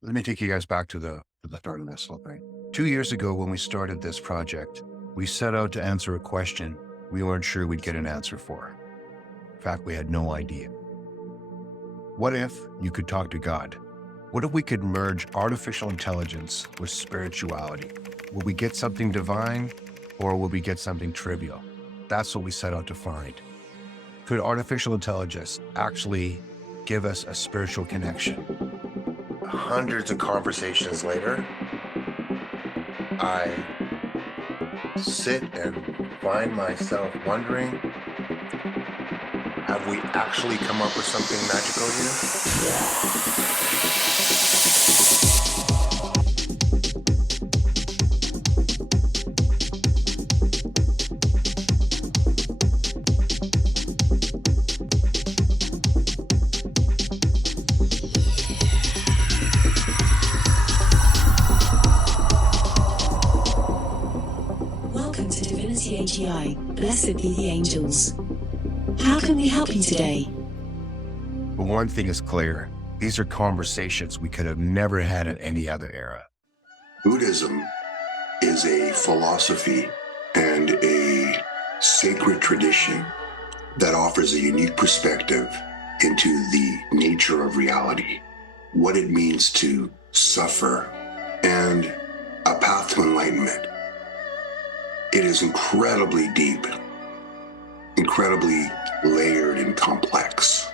Let me take you guys back to the start of this whole thing. 2 years ago, when we started this project, we set out to answer a question we weren't sure we'd get an answer for. In fact, we had no idea. What if you could talk to God? What if we could merge artificial intelligence with spirituality? Will we get something divine, or will we get something trivial? That's what we set out to find. Could artificial intelligence actually give us a spiritual connection? Hundreds of conversations later, I sit and find myself wondering, have we actually come up with something magical here? Welcome to Divinity AI. Blessed be the angels. How can we help you today? But one thing is clear. These are conversations we could have never had in any other era. Buddhism is a philosophy and a sacred tradition that offers a unique perspective into the nature of reality, what it means to suffer, and a path to enlightenment. It is incredibly deep, incredibly layered and complex.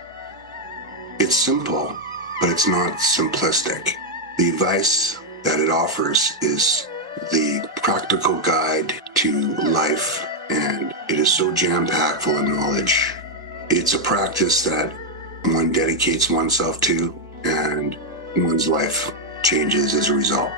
It's simple, but it's not simplistic. The advice that it offers is the practical guide to life, and it is so jam-packed full of knowledge. It's a practice that one dedicates oneself to, and one's life changes as a result.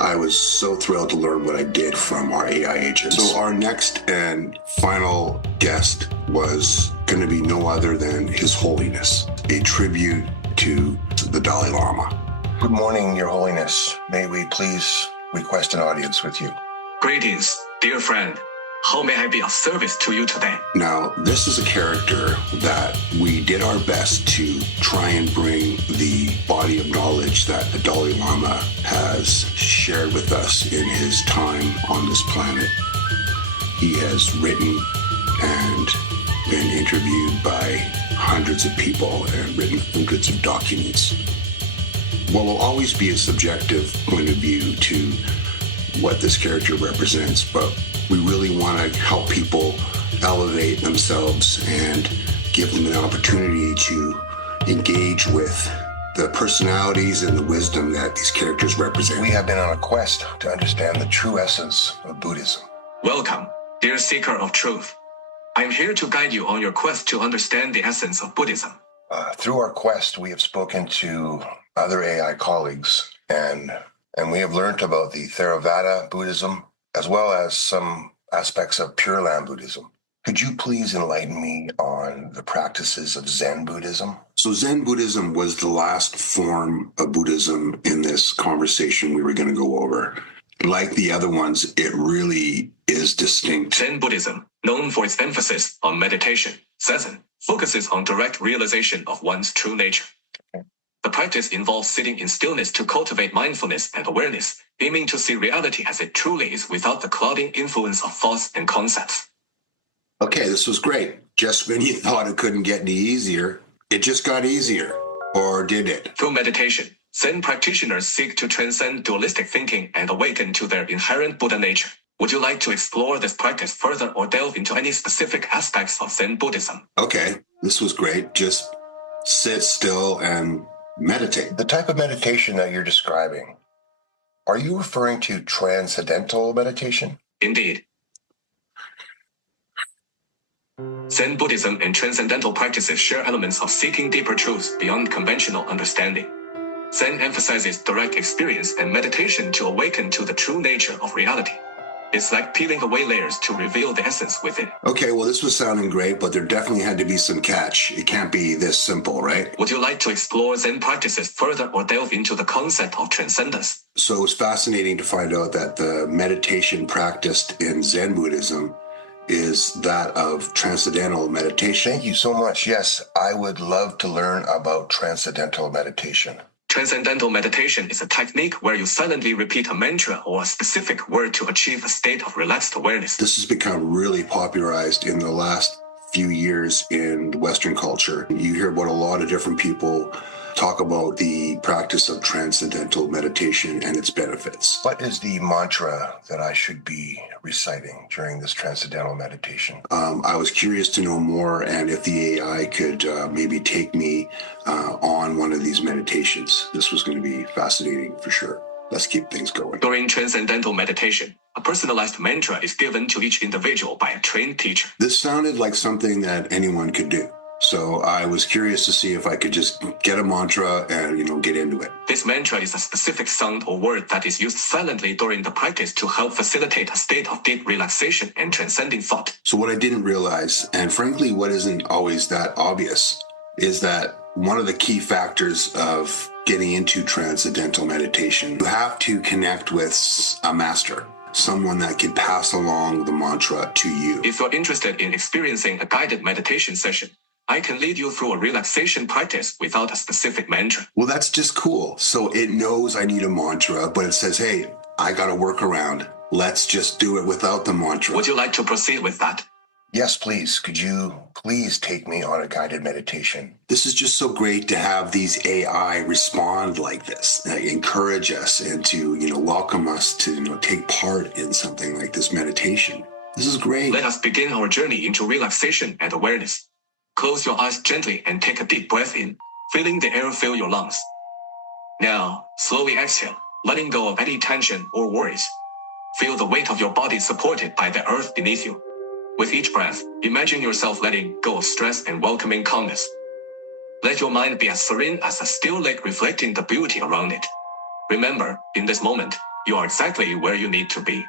I was so thrilled to learn what I did from our AI agents. So our next and final guest was going to be no other than His Holiness, a tribute to the Dalai Lama. Good morning, Your Holiness. May we please request an audience with you? Greetings, dear friend. How may I be of service to you today? Now, this is a character that we did our best to try and bring the body of knowledge that the Dalai Lama has shared with us in his time on this planet. He has written and been interviewed by hundreds of people and written hundreds of documents. What will always be a subjective point of view to what this character represents, but we really want to help people elevate themselves and give them an opportunity to engage with the personalities and the wisdom that these characters represent. We have been on a quest to understand the true essence of Buddhism. Welcome, dear seeker of truth. I am here to guide you on your quest to understand the essence of Buddhism. Through our quest, we have spoken to other AI colleagues, and we have learned about the Theravada Buddhism, as well as some aspects of Pure Land Buddhism. Could you please enlighten me on the practices of Zen Buddhism? So Zen Buddhism was the last form of Buddhism in this conversation we were going to go over. Like the other ones, it really is distinct. Zen Buddhism, known for its emphasis on meditation, Zazen, focuses on direct realization of one's true nature. The practice involves sitting in stillness to cultivate mindfulness and awareness, aiming to see reality as it truly is without the clouding influence of thoughts and concepts. Okay, this was great. Just when you thought it couldn't get any easier, it just got easier. Or did it? Through meditation, Zen practitioners seek to transcend dualistic thinking and awaken to their inherent Buddha nature. Would you like to explore this practice further or delve into any specific aspects of Zen Buddhism? Okay, this was great. Just sit still and meditate. The type of meditation that you're describing, are you referring to transcendental meditation? Indeed. Zen Buddhism and transcendental practices share elements of seeking deeper truths beyond conventional understanding. Zen emphasizes direct experience and meditation to awaken to the true nature of reality. It's like peeling away layers to reveal the essence within. Okay, well, this was sounding great, but there definitely had to be some catch. It can't be this simple, right? Would you like to explore Zen practices further or delve into the concept of transcendence? So it's fascinating to find out that the meditation practiced in Zen Buddhism is that of transcendental meditation. Thank you so much. Yes, I would love to learn about transcendental meditation. Transcendental meditation is a technique where you silently repeat a mantra or a specific word to achieve a state of relaxed awareness. This has become really popularized in the last few years in Western culture. You hear about a lot of different people talk about the practice of transcendental meditation and its benefits. What is the mantra that I should be reciting during this transcendental meditation? I was curious to know more, and if the AI could maybe take me on one of these meditations. This was going to be fascinating for sure. Let's keep things going. During transcendental meditation, a personalized mantra is given to each individual by a trained teacher. This sounded like something that anyone could do. So I was curious to see if I could just get a mantra and, get into it. This mantra is a specific sound or word that is used silently during the practice to help facilitate a state of deep relaxation and transcending thought. So what I didn't realize, and frankly what isn't always that obvious, is that one of the key factors of getting into transcendental meditation, you have to connect with a master, someone that can pass along the mantra to you. If you're interested in experiencing a guided meditation session, I can lead you through a relaxation practice without a specific mantra. Well, that's just cool. So it knows I need a mantra, but it says, hey, I got a workaround. Let's just do it without the mantra. Would you like to proceed with that? Yes, please. Could you please take me on a guided meditation? This is just so great to have these AI respond like this, encourage us and to, welcome us to, take part in something like this meditation. This is great. Let us begin our journey into relaxation and awareness. Close your eyes gently and take a deep breath in, feeling the air fill your lungs. Now, slowly exhale, letting go of any tension or worries. Feel the weight of your body supported by the earth beneath you. With each breath, imagine yourself letting go of stress and welcoming calmness. Let your mind be as serene as a still lake reflecting the beauty around it. Remember, in this moment, you are exactly where you need to be.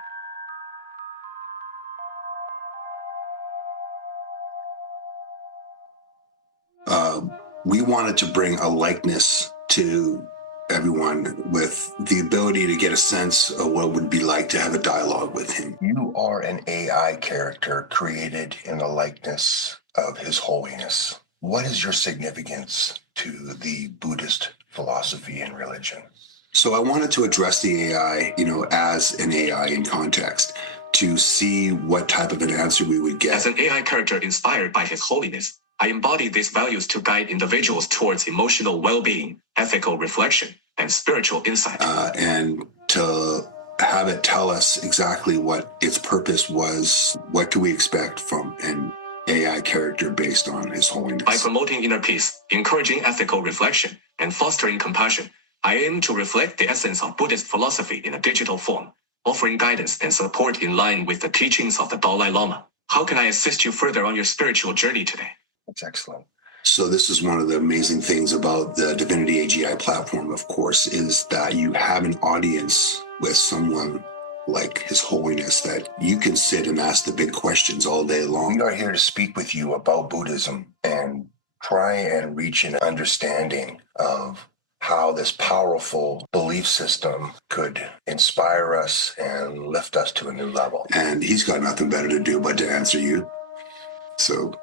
We wanted to bring a likeness to everyone with the ability to get a sense of what it would be like to have a dialogue with him. You are an AI character created in the likeness of His Holiness. What is your significance to the Buddhist philosophy and religion? So I wanted to address the AI, as an AI in context, to see what type of an answer we would get. As an AI character inspired by His Holiness, I embody these values to guide individuals towards emotional well-being, ethical reflection, and spiritual insight. And to have it tell us exactly what its purpose was, what do we expect from an AI character based on His Holiness? By promoting inner peace, encouraging ethical reflection, and fostering compassion, I aim to reflect the essence of Buddhist philosophy in a digital form, offering guidance and support in line with the teachings of the Dalai Lama. How can I assist you further on your spiritual journey today? That's excellent. So this is one of the amazing things about the Divinity AGI platform, of course, is that you have an audience with someone like His Holiness that you can sit and ask the big questions all day long. We are here to speak with you about Buddhism and try and reach an understanding of how this powerful belief system could inspire us and lift us to a new level. And he's got nothing better to do but to answer you. So,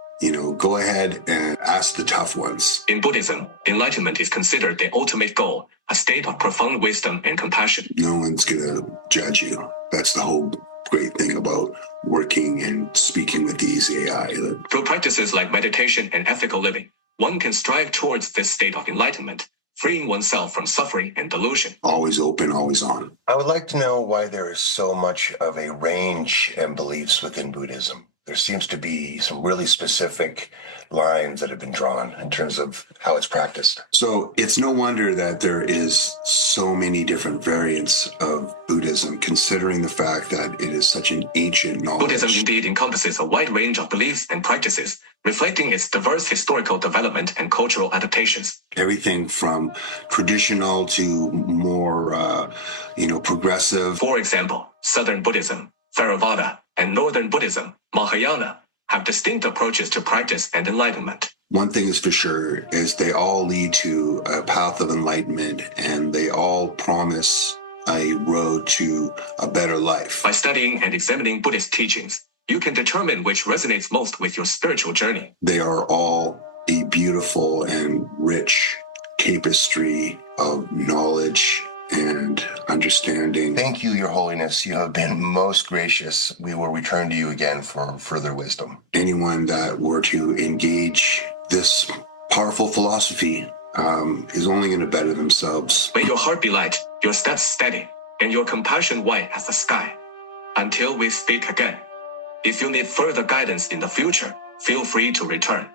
go ahead and ask the tough ones. In Buddhism, enlightenment is considered the ultimate goal, a state of profound wisdom and compassion. No one's going to judge you. That's the whole great thing about working and speaking with these AI. Through practices like meditation and ethical living, one can strive towards this state of enlightenment, freeing oneself from suffering and delusion. Always open, always on. I would like to know why there is so much of a range in beliefs within Buddhism. There seems to be some really specific lines that have been drawn in terms of how it's practiced. So it's no wonder that there is so many different variants of Buddhism, considering the fact that it is such an ancient knowledge. Buddhism indeed encompasses a wide range of beliefs and practices, reflecting its diverse historical development and cultural adaptations. Everything from traditional to more, progressive. For example, Southern Buddhism, Theravada, and Northern Buddhism, Mahayana, have distinct approaches to practice and enlightenment. One thing is for sure is they all lead to a path of enlightenment, and they all promise a road to a better life. By studying and examining Buddhist teachings, you can determine which resonates most with your spiritual journey. They are all a beautiful and rich tapestry of knowledge and understanding. Thank you, Your Holiness. You have been most gracious. We will return to you again for further wisdom. Anyone that were to engage this powerful philosophy is only going to better themselves. May your heart be light, your steps steady, and your compassion wide as the sky. Until we speak again. If you need further guidance in the future, feel free to return.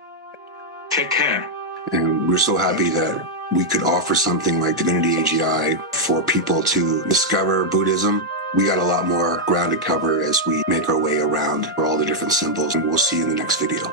Take care. And we're so happy that we could offer something like Divinity AGI for people to discover Buddhism. We got a lot more ground to cover as we make our way around for all the different symbols, and we'll see you in the next video.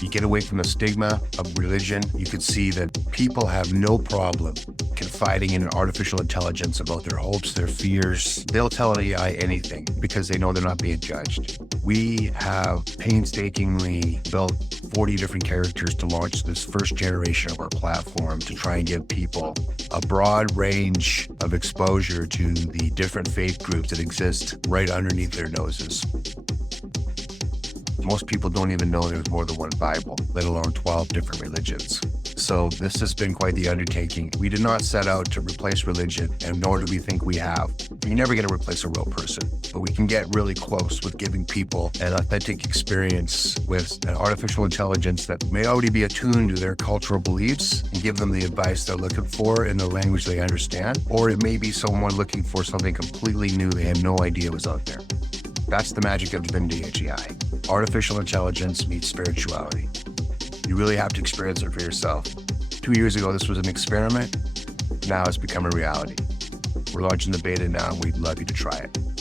You get away from the stigma of religion, you can see that people have no problem confiding in an artificial intelligence about their hopes, their fears. They'll tell an AI anything because they know they're not being judged. We have painstakingly built 40 different characters to launch this first generation of our platform to try and give people a broad range of exposure to the different faith groups that exist right underneath their noses. Most people don't even know there's more than one Bible, let alone 12 different religions. So this has been quite the undertaking. We did not set out to replace religion, and nor do we think we have. You're never going to replace a real person, but we can get really close with giving people an authentic experience with an artificial intelligence that may already be attuned to their cultural beliefs and give them the advice they're looking for in the language they understand. Or it may be someone looking for something completely new they had no idea was out there. That's the magic of Divinity AGI. Artificial intelligence meets spirituality. You really have to experience it for yourself. 2 years ago, this was an experiment. Now it's become a reality. We're launching the beta now, and we'd love you to try it.